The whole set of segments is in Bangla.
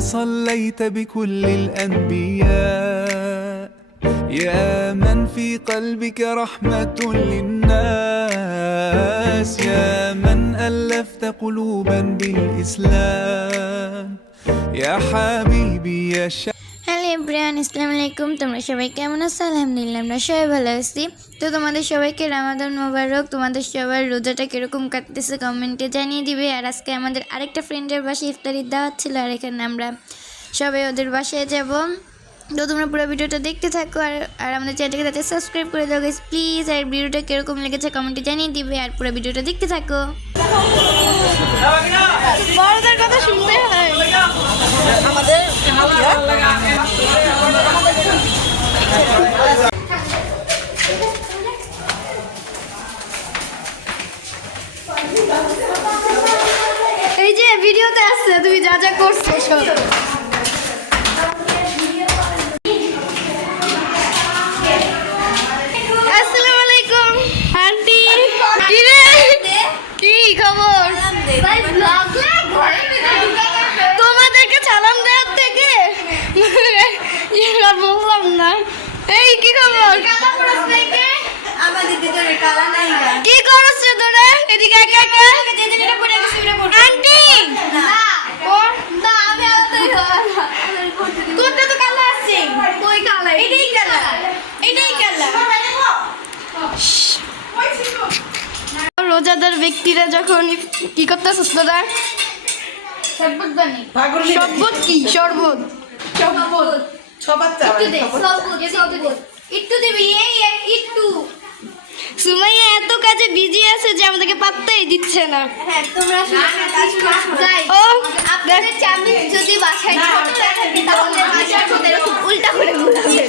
صليت بكل الأنبياء. يا من في قلبك رحمة للناس. يا من ألفت قلوبا بالإسلام. يا حبيبي يا شا হ্যালো ইব্রাহান আসসালামু আলাইকুম। তোমরা সবাই কেমন আছো? আলহামদুলিল্লাহ আমরা সবাই ভালো আছি। তো তোমাদের সবাইকে রামাদান মোবারক। তোমাদের সবার রোজাটা কীরকম কাটতেছে কমেন্টে জানিয়ে দিবে। আর আজকে আমাদের আরেকটা ফ্রেন্ডের বাসায় ইফতারির দাওয়াত ছিল আর এখানে আমরা সবাই ওদের বাসায় যাব। তো তোমরা পুরো ভিডিওটা দেখতে থাকো আর আর আমাদের চ্যানেলটাকে তাতে সাবস্ক্রাইব করে দাও গাইস প্লিজ আর ভিডিওটা কীরকম লেগেছে কমেন্টে জানিয়ে দিবে আর পুরো ভিডিওটা দেখতে থাকো। বড়দের কথা শুনতে হয়। এই যে ভিডিওতে আসছে তুমি যা যা করছ সব আসসালামু আলাইকুম আন্টি কি রে কি খবর তোমাদেরকে সালাম দেওয়ার থেকে? বললাম না। এই, কি খবর? কি করছ তোরা? এদিকে একা একা? না আমি আলাদাই হওয়া তোরটা তো কালো আছে? কই কালা এটাই কালা। এটাই কালা। রোজাদার ব্যক্তিরা যখন কি করতেছিস তোরা শরবত বানি শরবত কি? শরবত। একটু দিবি এই এক- একটু সুমাইয়া এত কাজে বিজি আছে যে আমাদেরকে পাত্তাই দিচ্ছে না হ্যাঁ তোমরা যাই ও আপনাদের চামিচ যদি বাসায় তাহলে বাসার উল্টা করে ঘুরাবেন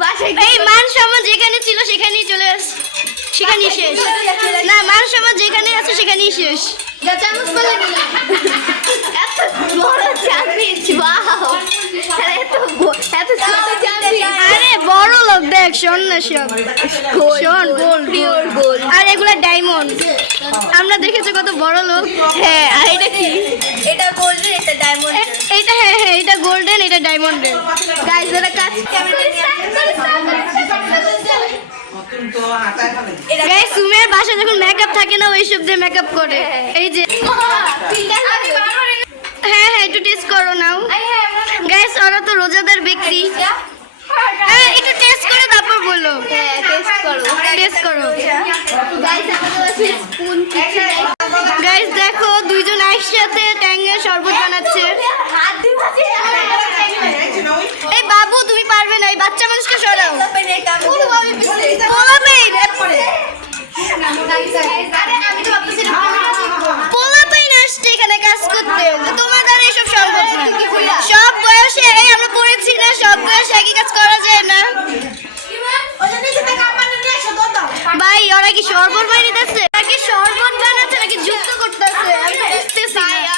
বাসায় এই মান সমাজ যেখানে ছিল সেখানেই চলে আস সেখানেই শেষ না মান সমাজ যেখানে আছে সেখানেই শেষ এত বড় চামিচ ওয়াও এত ব- এত ছোট চামিচ আরে বড় লোক দেখ শোন না সব শোন গোল পিওর গোল। আর এগুলা ডায়মন্ড। আমরা দেখেছি কত বড় লোক। হ্যাঁ আর এটা কি? এটা গোল্ডেন এটা ডায়মন্ড এ- এইটা হ্যাঁ হ্যাঁ এটা গোল্ডেন এটা ডায়মন্ডের গাইস ওরা কাজ এই সুমের বাসা যখন মেকআপ থাকে না ওইসব দিয়ে মেকআপ করে। এই যে হ্যাঁ হ্যাঁ একটু টেস্ট করো নাও। গ্যাস ওরা তো রোজাদার ব্যক্তি। হ্যাঁ একটু টেস্ট করে। তারপর বলো টেস্ট করো গাইস দেখো দুইজন একসাথে ট্যাঙ্গের শরবত বানাচ্ছে। এই বাবু তুমি পারবে না এই বাচ্চা মানুষকে সরাও পোলাপাইন পোলাপাইন আসছে এখানে কাজ করতে তো তোমার দ্বারা এসব সম্ভব না সব বয়সে এই আমরা পড়েছি না সব বয়সে একই কাজ করা যায় না ভাই ওরা কি শরবত বানিয়ে দিচ্ছে নাকি শরবত বানাচ্ছে নাকি যুদ্ধ করতেছে আমি তো বুঝতেছি না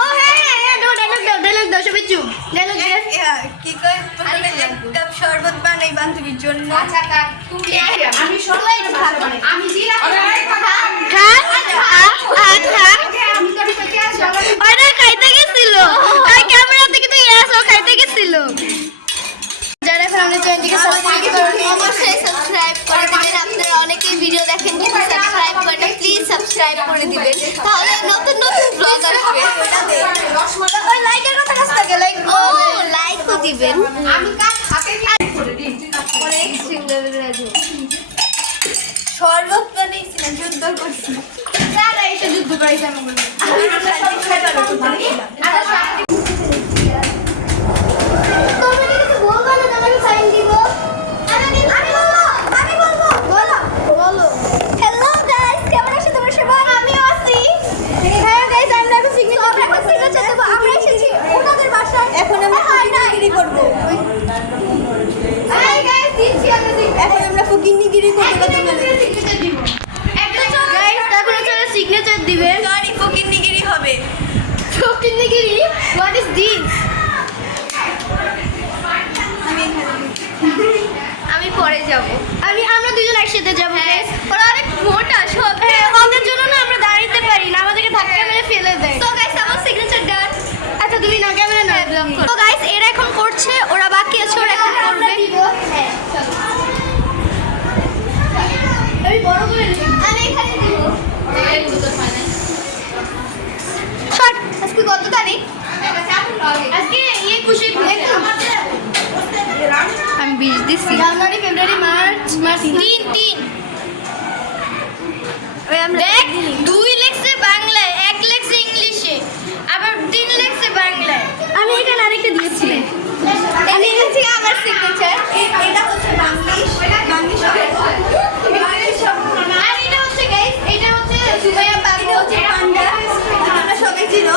ও হ্যাঁ হ্যাঁ হ্যাঁ দাও ডায়লগ দাও ডায়লগ দাও সবাই চুপ ডায়লগ দে কি কই প্রথমে এক কাপ শরবত বানাই বান্ধবীর জন্য আমি সবাই আমি জিরা খা খা খা খা আমি তো থেকে সবাই ওরা খাইতে গেছিল আর ক্যামেরা থেকে তো ইয়াসও খাইতে গেছিল যারা এখন আমাদের চ্যানেলটিকে সাবস্ক্রাইব করেনি অবশ্যই সাবস্ক্রাইব করে দিবেন আপনারা অনেকেই ভিডিও দেখেন কিন্তু সাবস্ক্রাইব করে না প্লিজ সাবস্ক্রাইব করে দিবেন তাহলে নতুন নতুন ব্লগ আসবে ওই লাইকের কথা কাছ থেকে লাইক ও লাইকও দিবেন আমি কাজ হাতে নিয়ে করে দিই অনেক সুন্দর রাজু শরবত বানিয়েছি না যুদ্ধ করছি যারা এসে যুদ্ধ করাইছে আমি বলি তুমি কিছু বলব না তোমাকে সাইন দিব আমি বলব আমি বলব বলো বলো হ্যালো গাইস কেমন আছো তোমরা সবাই আমিও আছি হ্যাঁ আমরা এখন আমরা করব। এখন আমরা ফুকিনিগিরি করব সিগনেচার দিব একটা চলো গাইস এখন হচ্ছে সিগনেচার দিবে? সরি ফুকিনিগিরি হবে। ফকিন্দিগিরি হোয়াট ইজ দিস আমি পরে যাব। আমি আমরা দুজন একসাথে যাব হ্যাঁ। ওরা অনেক মোটা সব। আমি বীজ দিচ্ছি জানুয়ারি ফেব্রুয়ারি মার্চ মার্চ তিন। তিন দেখ দুই লেখছে বাংলায় এক লেখছে ইংলিশে আবার তিন লেখছে বাংলায়। আমি এখানে আরেকটা দিয়েছি। আমি এখান থেকে আমার সিগনেচার এটা হচ্ছে বাংলিশ বাংলিশ আর এটা হচ্ছে এটা হচ্ছে সুমাইয়া পান্ডা হচ্ছে পান্ডা আমরা সবাই চিনো।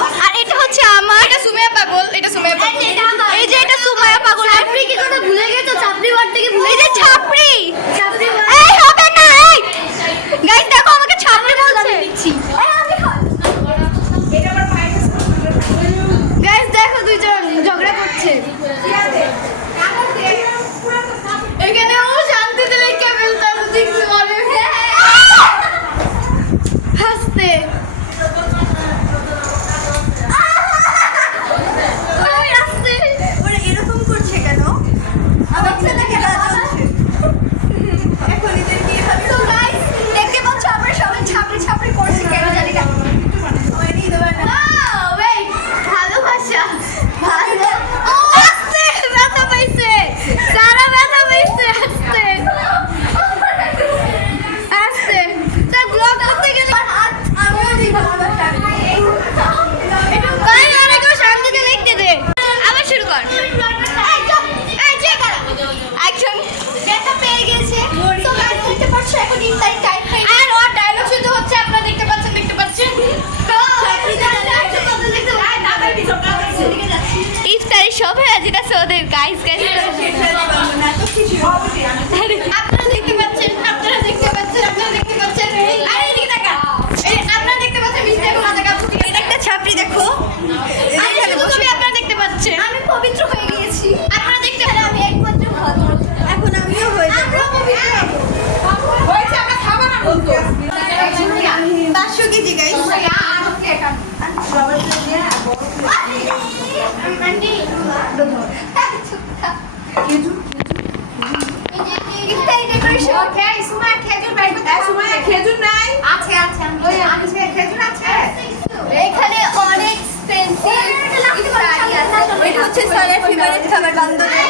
হচ্ছে স্যারের ফেভারিট খাবার বান্দরে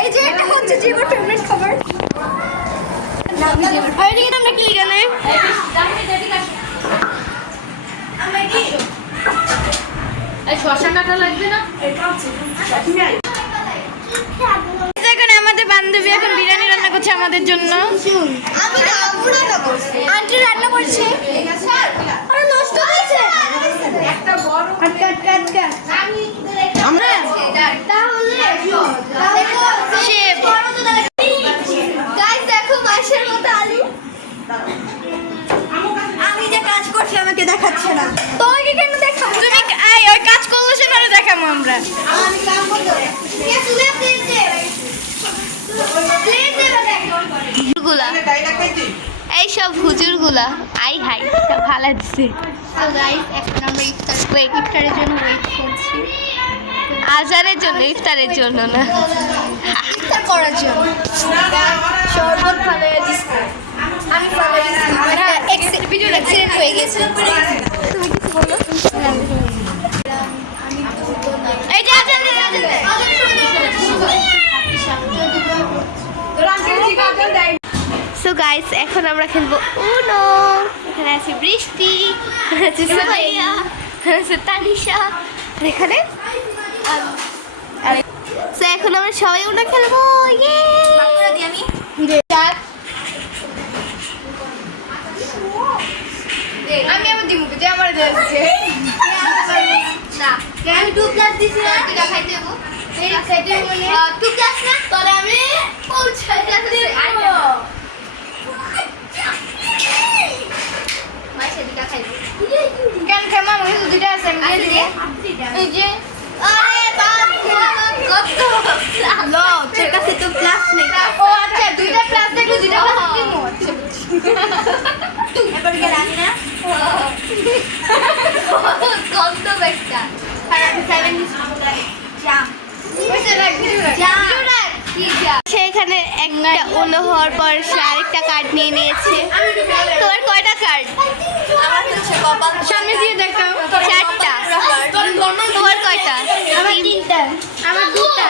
এই যে এটা হচ্ছে জিমের ফেভারিট খাবার। তোমরা কি এখন আমাদের বান্ধবী এখন বিরিয়ানি রান্না করছে আমাদের জন্য আমি রান্না করছি আন্টি রান্না করছে আরে নষ্ট হয়েছে একটা বড় আটকা আটকা আটকা আমরা তাহলে শেফ গাইস দেখো মাছের মতো আলু আমি যে কাজ করছি আমাকে দেখাচ্ছে না তোমাকে কেন দেখা তুমি আই ওই কাজ করলে সেটা দেখাবো আমরা আমি কাম করতে কে তুলে দিয়েছে প্লেট দেবে দেখো এই সব হুজুরগুলা আই হাই সব ভালো দিছে তো গাইস এখন আমরা ইফতার ওয়েট ইফতারের জন্য ওয়েট করছি আজারের জন্য ইফতারের জন্য না ইফতার করার জন্য শরবত ভালো দিচ্ছে আমি ভালো ভিডিও অ্যাক্সিডেন্ট হয়ে গেছে। তুমি কিছু বলো এই যে আজান দিছে, আজান সো গাইস এখন আমরা খেলব উনো এখানে আছে বৃষ্টি এখানে আছে সুমাইয়া এখানে আছে তানিশা আর এখানে সো এখন আমরা সবাই উনো খেলব ইয়ে আমি। আমি আমার দিব যে আমার দিয়েছে না আমি টু প্লাস দিছি না? তুই খাইতে দেবো খাইতে দেবো টু প্লাস না? তাহলে আমি পৌঁছাই যাচ্ছি মাসে টিকা খাইবো কেন খেমা মুখে দুইটা আছে আমি দিয়ে দিই এই যে আরে বাপ কত লো তোর কাছে তো প্লাস নেই ও আচ্ছা দুইটা প্লাস দেখলে দুইটা প্লাস দিমু এবার কে রাখি না কত বেটা আমি সেভেন জাম জাম কি জাম সে এখানে একটা হওয়ার পর সে আরেকটা কার্ড নিয়ে নিয়েছে। তোর কয়টা কার্ড আমার হচ্ছে কপাল সামনে দিয়ে দেখাও। চারটা। তোমার কয়টা? আমার তিনটা। আমার দুটা।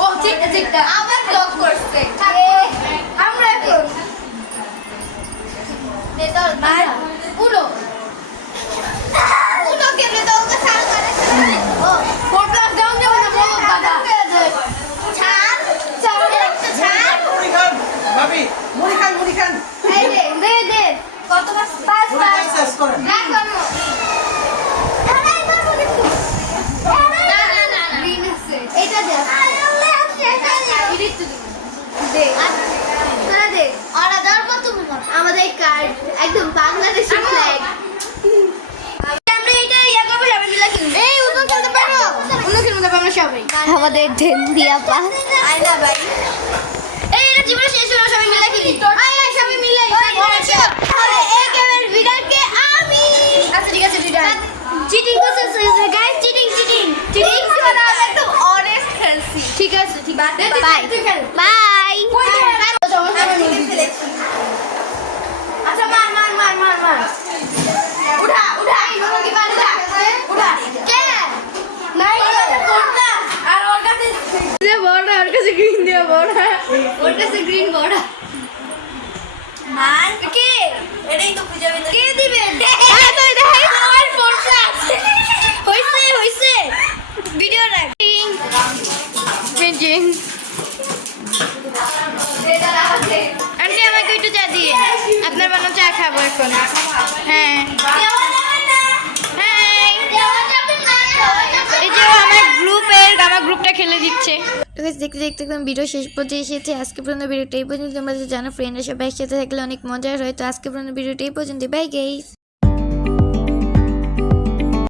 ও ঠিক ঠিক আবার ব্লক করছে। uno. Uno que me toca salvar Por down de una modo para. Chan, chan, chan. মুড়ি খান, ভাবি, মুড়ি খান, মুড়ি খান। এই দে, দে দে। কত পাঁচ পাঁচ। শেষ করেন। উনো খেলতে পারব? আমরা সবাই আমাদের ঢেন্দিয়া পা। আয়না ভাই। এই এটা জীবনে শেষ হলো সবাই মিলে কিনি আয় আয় সবাই মিলে। এই গেমের ভিডারকে আমি। আচ্ছা ঠিক আছে চিটিং করছে গাইস চিটিং চিটিং চিটিং করে আমরা একদম অনেস্ট খেলছি। ঠিক আছে ঠিক আছে। বাই বাই আন্টি আমাকে একটু চা দিয়ে। খাব এখন। হ্যাঁ। হ্যাঁ। খেলে দিচ্ছে। দেখতে দেখতে একদম ভিডিও শেষ পর্যন্ত আজকে পর্যন্ত ভিডিওটা এই পর্যন্ত থাকলে অনেক মজার হয়। তো আজকে পর্যন্ত ভিডিওটা এই পর্যন্ত বাই